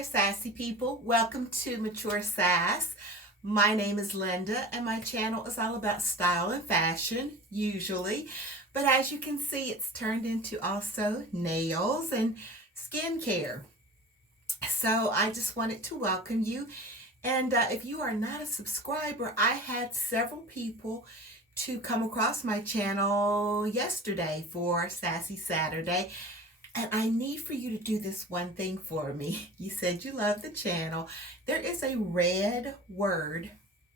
there, sassy people. Welcome to Mature Sass. My name is Linda, and my channel is all about style and fashion, usually. But as you can see, it's turned into also nails and skincare. So I just wanted to welcome you. And if you are not a subscriber, I had several people to come across my channel yesterday for Sassy Saturday. And I need for you to do this one thing for me. You said you love the channel. There is a red word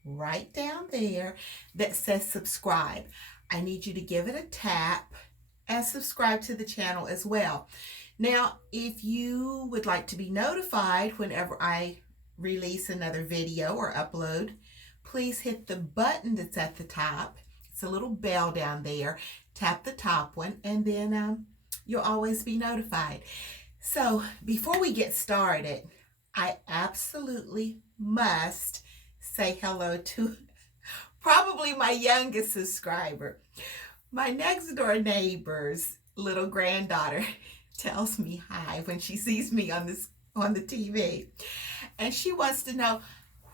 right down there that says subscribe. I need you to give it a tap and subscribe to the channel as well. Now, if you would like to be notified whenever I release another video or upload, please hit the button that's at the top. It's a little bell down there. Tap the top one, and then you'll always be notified. So before we get started, I absolutely must say hello to probably my youngest subscriber. My next door neighbor's little granddaughter tells me hi when she sees me on the TV. And she wants to know,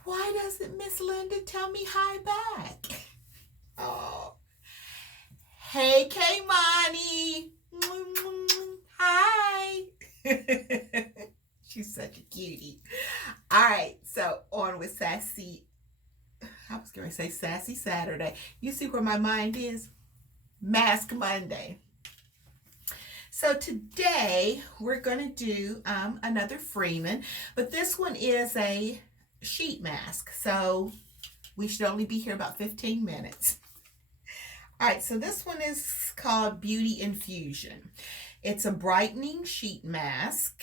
why doesn't Miss Linda tell me hi back? Oh. Hey, K-Money. Hi. She's such a cutie. All right, so on with Sassy. I was going to say Sassy Saturday. You see where my mind is? Mask Monday. So today we're going to do another Freeman, but this one is a sheet mask. So we should only be here about 15 minutes. All right, so this one is called Beauty Infusion. It's a brightening sheet mask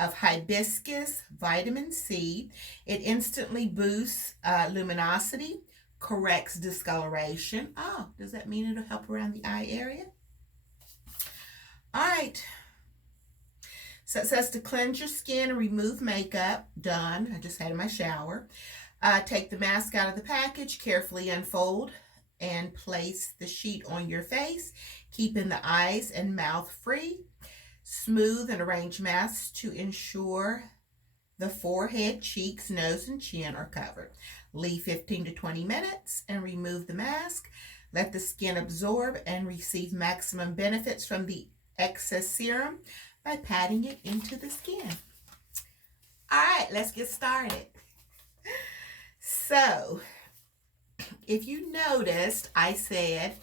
of hibiscus vitamin C. It instantly boosts luminosity, corrects discoloration. Oh, does that mean it'll help around the eye area? All right. So it says to cleanse your skin and remove makeup. Done. I just had my shower. Take the mask out of the package, carefully unfold and place the sheet on your face, keeping the eyes and mouth free. Smooth and arrange masks to ensure the forehead, cheeks, nose, and chin are covered. Leave 15 to 20 minutes and remove the mask. Let the skin absorb and receive maximum benefits from the excess serum by patting it into the skin. All right, let's get started. So, if you noticed, I said,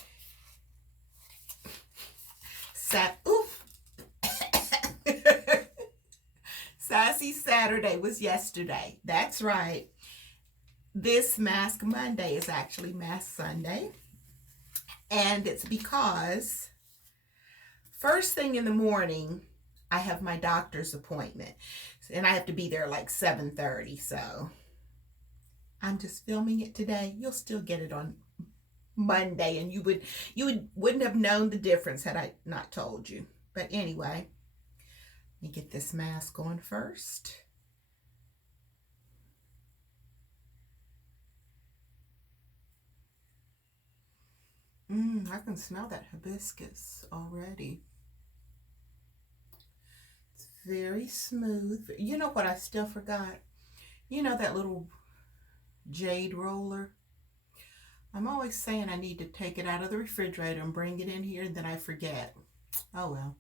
Sassy Saturday was yesterday. That's right. This Mask Monday is actually Mask Sunday. And it's because first thing in the morning, I have my doctor's appointment. And I have to be there like 7:30, so I'm just filming it today. You'll still get it on Monday, and you wouldn't have known the difference had I not told you. But anyway, let me get this mask on first. I can smell that hibiscus already. It's very smooth. You know what I still forgot? You know that little jade roller? I'm always saying I need to take it out of the refrigerator and bring it in here, and then I forget. Oh well.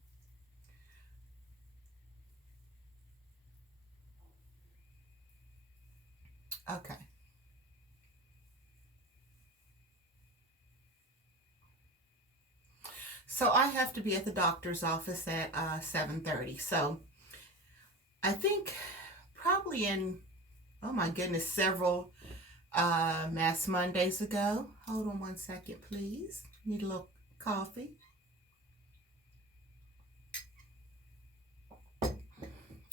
Okay. So I have to be at the doctor's office at 7:30. So I think probably in, oh my goodness, several Mass Mondays ago. Hold on one second, please. Need a little coffee.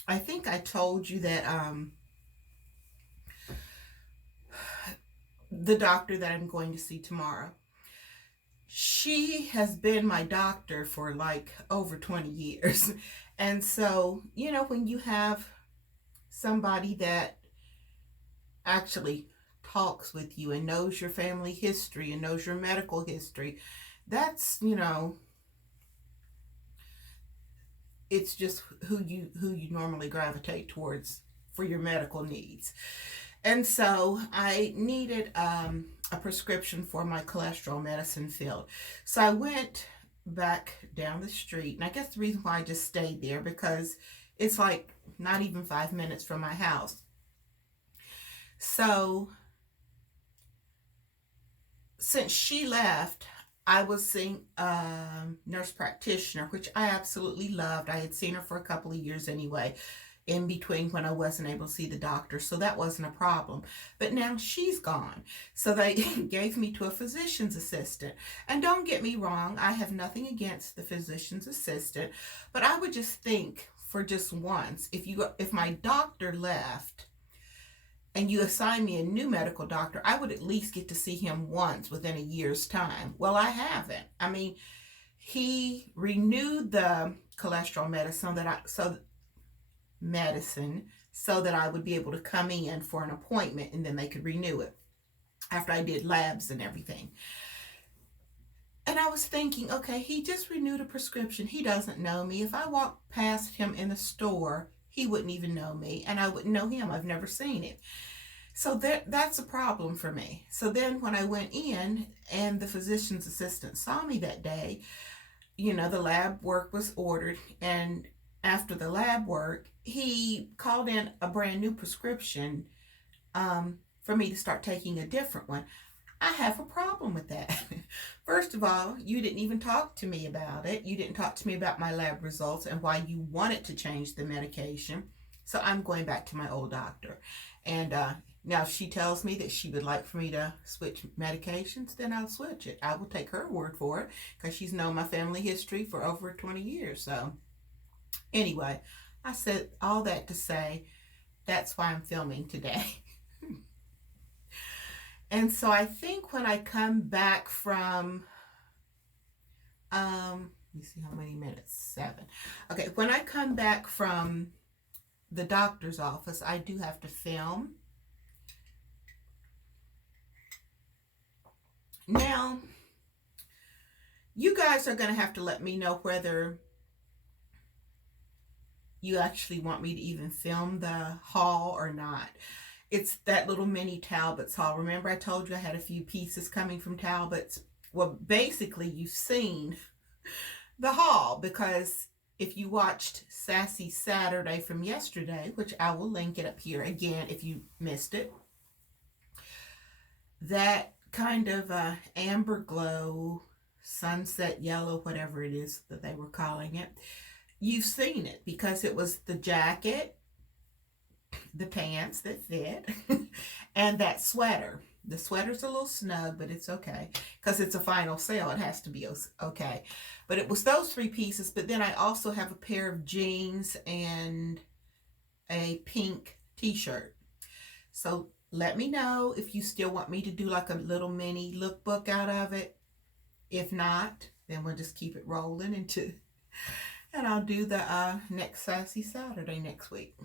I think I told you that the doctor that I'm going to see tomorrow, she has been my doctor for like over 20 years. And so, you know, when you have somebody that actually talks with you and knows your family history and knows your medical history, that's, you know, it's just who you normally gravitate towards for your medical needs. And so I needed a prescription for my cholesterol medicine filled. So I went back down the street, and I guess the reason why I just stayed there because it's like not even 5 minutes from my house. So since she left, I was seeing a nurse practitioner, which I absolutely loved. I had seen her for a couple of years anyway, in between when I wasn't able to see the doctor, so that wasn't a problem. But now she's gone. So they gave me to a physician's assistant. And don't get me wrong, I have nothing against the physician's assistant, but I would just think for just once, if my doctor left and you assign me a new medical doctor, I would at least get to see him once within a year's time. Well, I haven't. I mean, he renewed the cholesterol medicine so that I would be able to come in for an appointment, and then they could renew it after I did labs and everything. And I was thinking, okay, he just renewed a prescription. He doesn't know me. If I walked past him in the store, he wouldn't even know me, and I wouldn't know him. I've never seen him. So that's a problem for me. So then when I went in and the physician's assistant saw me that day, the lab work was ordered, and after the lab work, he called in a brand new prescription for me to start taking a different one. I have a problem with that. First of all, you didn't even talk to me about it. You didn't talk to me about my lab results and why you wanted to change the medication. So I'm going back to my old doctor. And now if she tells me that she would like for me to switch medications, then I'll switch it. I will take her word for it because she's known my family history for over 20 years. So anyway, I said all that to say that's why I'm filming today. And so I think when I come back from, let me see how many minutes, 7. Okay, when I come back from the doctor's office, I do have to film. Now, you guys are going to have to let me know whether you actually want me to even film the haul or not. It's that little mini Talbot's haul. Remember I told you I had a few pieces coming from Talbot's? Well, basically you've seen the haul because if you watched Sassy Saturday from yesterday, which I will link it up here again if you missed it, that kind of amber glow, sunset yellow, whatever it is that they were calling it, you've seen it because it was the jacket, the pants that fit, and that sweater. The sweater's a little snug, but it's okay because it's a final sale. It has to be okay. But it was those 3 pieces. But then I also have a pair of jeans and a pink t-shirt. So let me know if you still want me to do like a little mini lookbook out of it. If not, then we'll just keep it rolling and I'll do the next Sassy Saturday next week.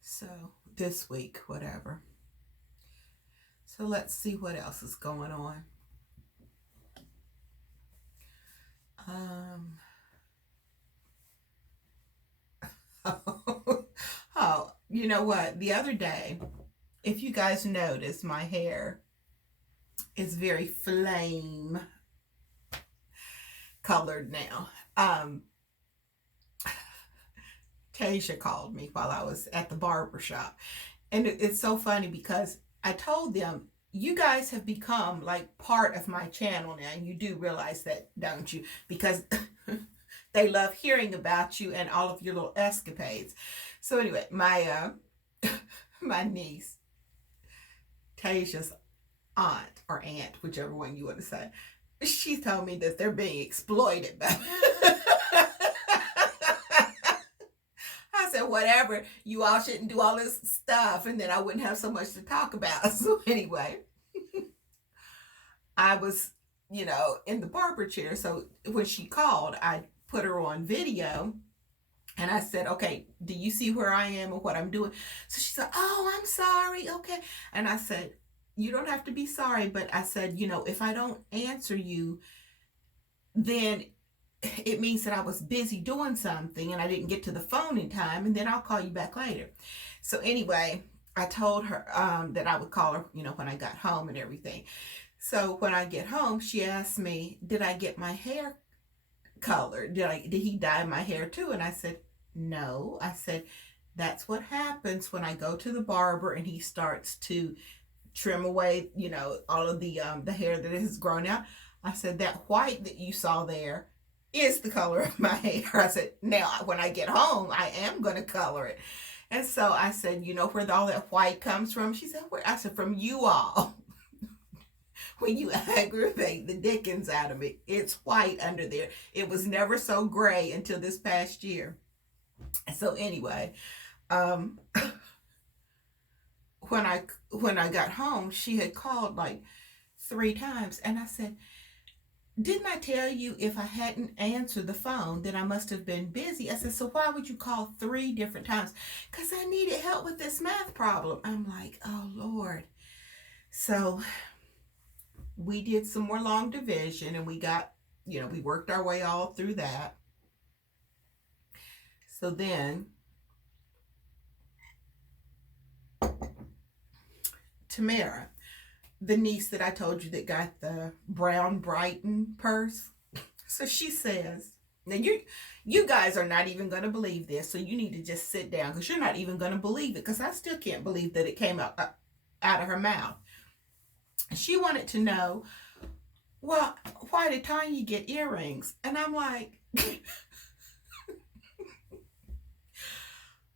So this week, whatever. So let's see what else is going on. Oh, you know what? The other day, if you guys notice, my hair is very flame colored now. Tasia called me while I was at the barber shop. And it's so funny because I told them, you guys have become like part of my channel now. And you do realize that, don't you? Because they love hearing about you and all of your little escapades. So anyway, my my niece, Tasia's aunt, whichever one you want to say, she told me that they're being exploited by I said, whatever, you all shouldn't do all this stuff, and then I wouldn't have so much to talk about. So anyway, I was, in the barber chair. So when she called, I put her on video, and I said, okay, do you see where I am and what I'm doing? So she said, oh, I'm sorry. Okay. And I said, you don't have to be sorry. But I said, if I don't answer you, then it means that I was busy doing something and I didn't get to the phone in time, and then I'll call you back later. So anyway, I told her that I would call her, when I got home and everything. So when I get home, she asked me, did I get my hair colored? Did he dye my hair too? And I said, no. I said, that's what happens when I go to the barber and he starts to trim away, all of the hair that has grown out. I said, that white that you saw there is the color of my hair. I said, now when I get home, I am going to color it. And so I said, you know where all that white comes from? She said, where? I said, from you all. When you aggravate the dickens out of me, it's white under there. It was never so gray until this past year. So anyway, um, when I got home, she had called like 3 times, and I said, didn't I tell you if I hadn't answered the phone that I must have been busy? I said, so why would you call 3 different times? Because I needed help with this math problem. I'm like, oh Lord. So we did some more long division, and we got, we worked our way all through that. So then Tamara, the niece that I told you that got the Brown Brighton purse. So she says, now you guys are not even going to believe this, so you need to just sit down because you're not even going to believe it, because I still can't believe that it came out of her mouth. She wanted to know, well, why did Tanya get earrings? And I'm like,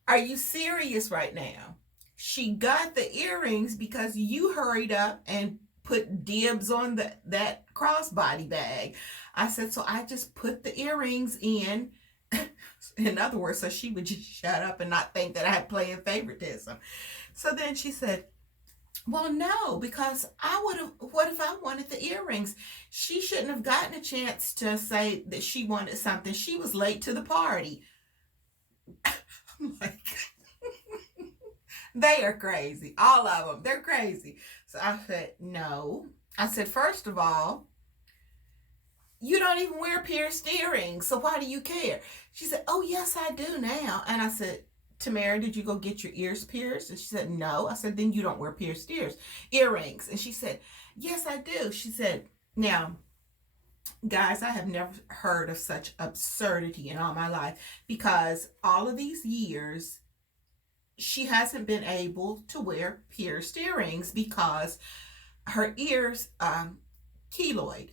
are you serious right now? She got the earrings because you hurried up and put dibs on that crossbody bag. I said, so I just put the earrings in. In other words, so she would just shut up and not think that I had playing favoritism. So then she said, well, no, because what if I wanted the earrings? She shouldn't have gotten a chance to say that she wanted something. She was late to the party. I'm like, they are crazy. All of them. They're crazy. So I said, no. I said, first of all, you don't even wear pierced earrings, so why do you care? She said, oh, yes, I do now. And I said, Tamara, did you go get your ears pierced? And she said, no. I said, then you don't wear pierced earrings. And she said, yes, I do. She said, now, guys, I have never heard of such absurdity in all my life, because all of these years, she hasn't been able to wear pierced earrings because her ears keloid.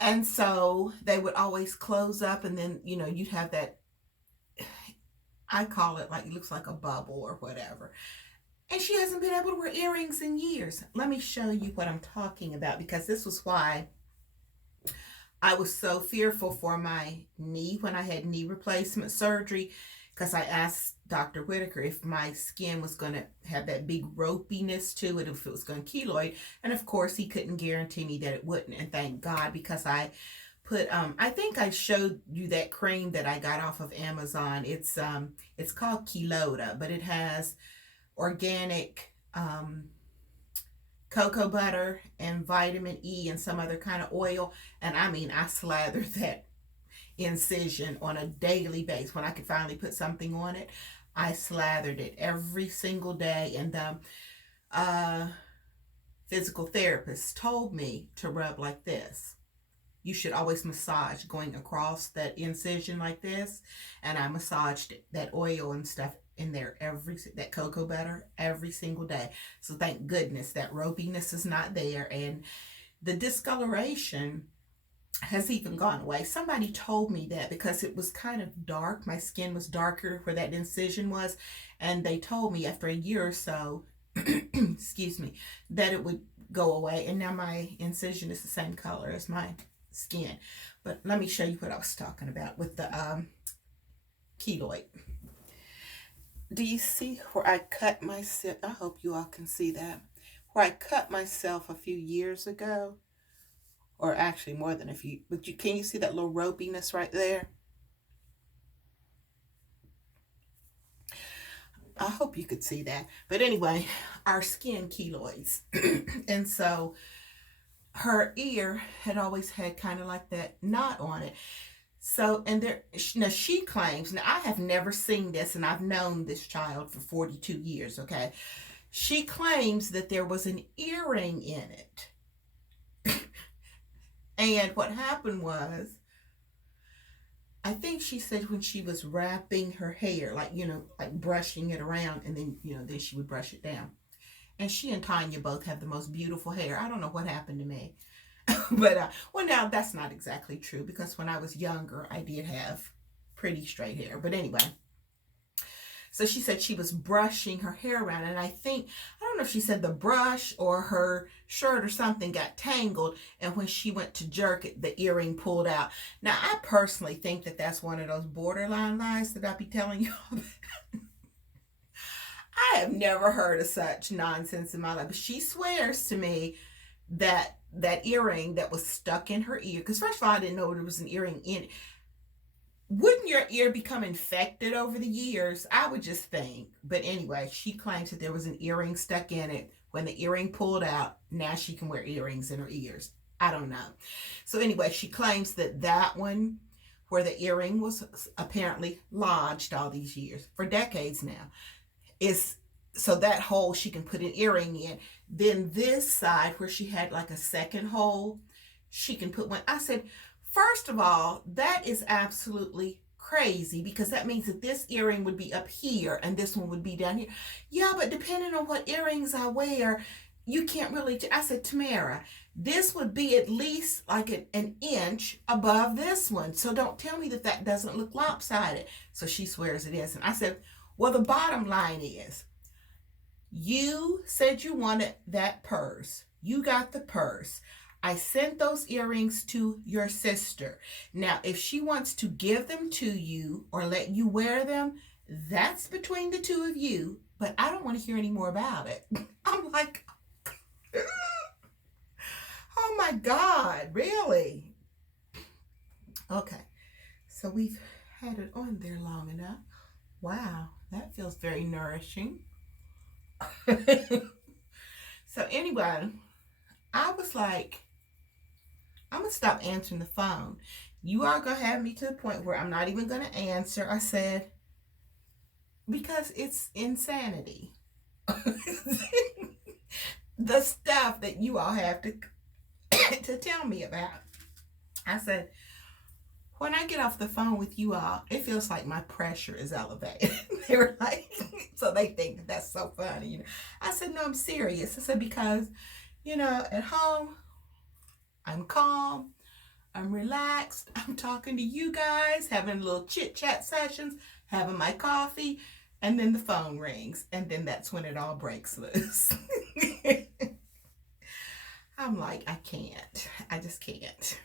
And so they would always close up, and then, you'd have that, I call it like, it looks like a bubble or whatever. And she hasn't been able to wear earrings in years. Let me show you what I'm talking about, because this was why I was so fearful for my knee when I had knee replacement surgery, because I asked Dr. Whitaker if my skin was going to have that big ropiness to it, if it was going to keloid. And of course, he couldn't guarantee me that it wouldn't. And thank God, because I put, I think I showed you that cream that I got off of Amazon. It's called Keloda, but it has organic cocoa butter and vitamin E and some other kind of oil. And I mean, I slathered that incision on a daily basis. When I could finally put something on it, I slathered it every single day. And the physical therapist told me to rub like this. You should always massage going across that incision like this. And I massaged that oil and stuff in there, that cocoa butter, every single day. So thank goodness that ropiness is not there, and the discoloration has even gone away. Somebody told me that because it was kind of dark, my skin was darker where that incision was, and they told me after a year or so, excuse me, that it would go away, and now my incision is the same color as my skin. But let me show you what I was talking about with the keloid. Do you see where I cut myself? I hope you all can see that. Where I cut myself a few years ago, or actually more than a few, but can you see that little ropiness right there? I hope you could see that. But anyway, our skin keloids. And so her ear had always had kind of like that knot on it. So, and there, now she claims, now I have never seen this, and I've known this child for 42 years, okay? She claims that there was an earring in it. And what happened was, I think she said when she was wrapping her hair, like, like brushing it around, and then, then she would brush it down. And she and Tanya both have the most beautiful hair. I don't know what happened to me. But, well, now that's not exactly true, because when I was younger, I did have pretty straight hair. But anyway, so she said she was brushing her hair around, and I don't know if she said the brush or her shirt or something got tangled, and when she went to jerk it, the earring pulled out. Now, I personally think that that's one of those borderline lies that I be telling you about. I have never heard of such nonsense in my life, but she swears to me that that earring that was stuck in her ear, because first of all, I didn't know there was an earring in it. Wouldn't your ear become infected over the years? I would just think. But anyway, she claims that there was an earring stuck in it. When the earring pulled out, now she can wear earrings in her ears. I don't know. So anyway, she claims that that one, where the earring was apparently lodged all these years, for decades now, is so that hole she can put an earring in. Then this side where she had like a second hole, she can put one. I said, first of all, that is absolutely crazy, because that means that this earring would be up here and this one would be down here. Yeah, but depending on what earrings I wear, you can't really. I said, Tamara, this would be at least like an inch above this one. So don't tell me that that doesn't look lopsided. So she swears it is. And I said, well, the bottom line is, you said you wanted that purse. You got the purse. I sent those earrings to your sister. Now, if she wants to give them to you or let you wear them, that's between the two of you. But I don't want to hear any more about it. I'm like, oh my God, really? Okay, so we've had it on there long enough. Wow, that feels very nourishing. So anyway, I was like, I'm going to stop answering the phone. You are going to have me to the point where I'm not even going to answer. I said, because it's insanity. The stuff that you all have to to tell me about. I said, when I get off the phone with you all, it feels like my pressure is elevated. They were like, so they think that's so funny. I said, no, I'm serious. I said, because, at home, I'm calm, I'm relaxed, I'm talking to you guys, having little chit-chat sessions, having my coffee, and then the phone rings, and then that's when it all breaks loose. I'm like, I can't. I just can't.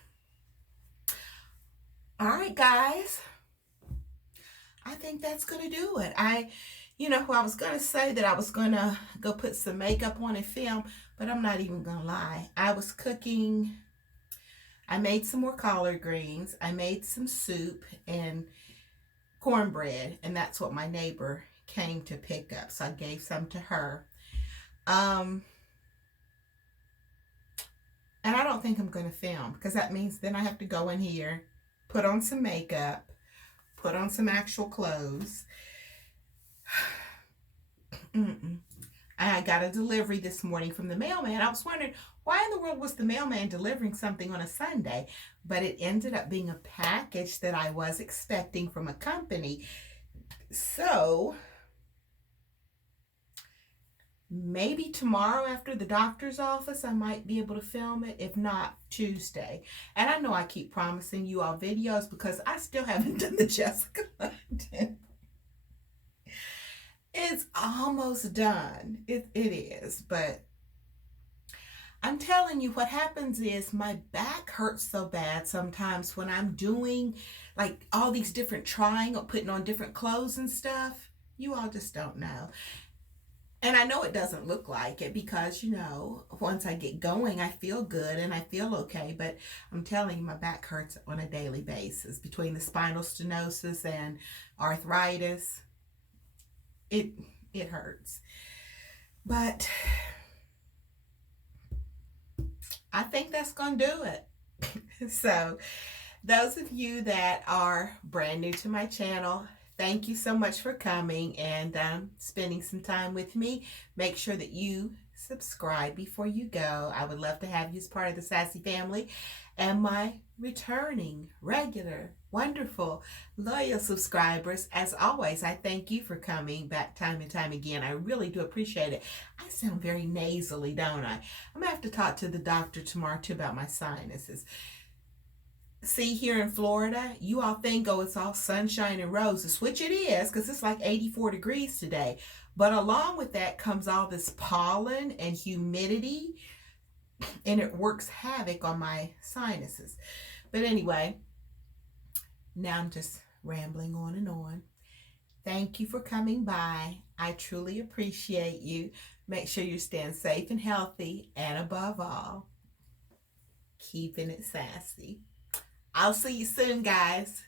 All right, guys. I think that's going to do it. I was going to say that I was going to go put some makeup on and film, but I'm not even going to lie. I was cooking. I made some more collard greens. I made some soup and cornbread, and that's what my neighbor came to pick up. So I gave some to her. And I don't think I'm going to film, because that means then I have to go in here, put on some makeup, put on some actual clothes. I got a delivery this morning from the mailman. I was wondering, why in the world was the mailman delivering something on a Sunday? But it ended up being a package that I was expecting from a company. So maybe tomorrow after the doctor's office, I might be able to film it. If not, Tuesday. And I know I keep promising you all videos, because I still haven't done the Jessica London. It's almost done. It is. But I'm telling you, what happens is my back hurts so bad sometimes when I'm doing like all these different trying or putting on different clothes and stuff. You all just don't know. And I know it doesn't look like it, because, once I get going, I feel good and I feel okay. But I'm telling you, my back hurts on a daily basis. Between the spinal stenosis and arthritis, it hurts. But I think that's going to do it. So, those of you that are brand new to my channel, thank you so much for coming and spending some time with me. Make sure that you subscribe before you go. I would love to have you as part of the Sassy family. And my returning, regular, wonderful, loyal subscribers, as always, I thank you for coming back time and time again. I really do appreciate it. I sound very nasally, don't I? I'm going to have to talk to the doctor tomorrow too about my sinuses. See, here in Florida, you all think, oh, it's all sunshine and roses, which it is because it's like 84 degrees today. But along with that comes all this pollen and humidity, and it works havoc on my sinuses. But anyway, now I'm just rambling on and on. Thank you for coming by. I truly appreciate you. Make sure you're staying safe and healthy, and above all, keeping it sassy. I'll see you soon, guys.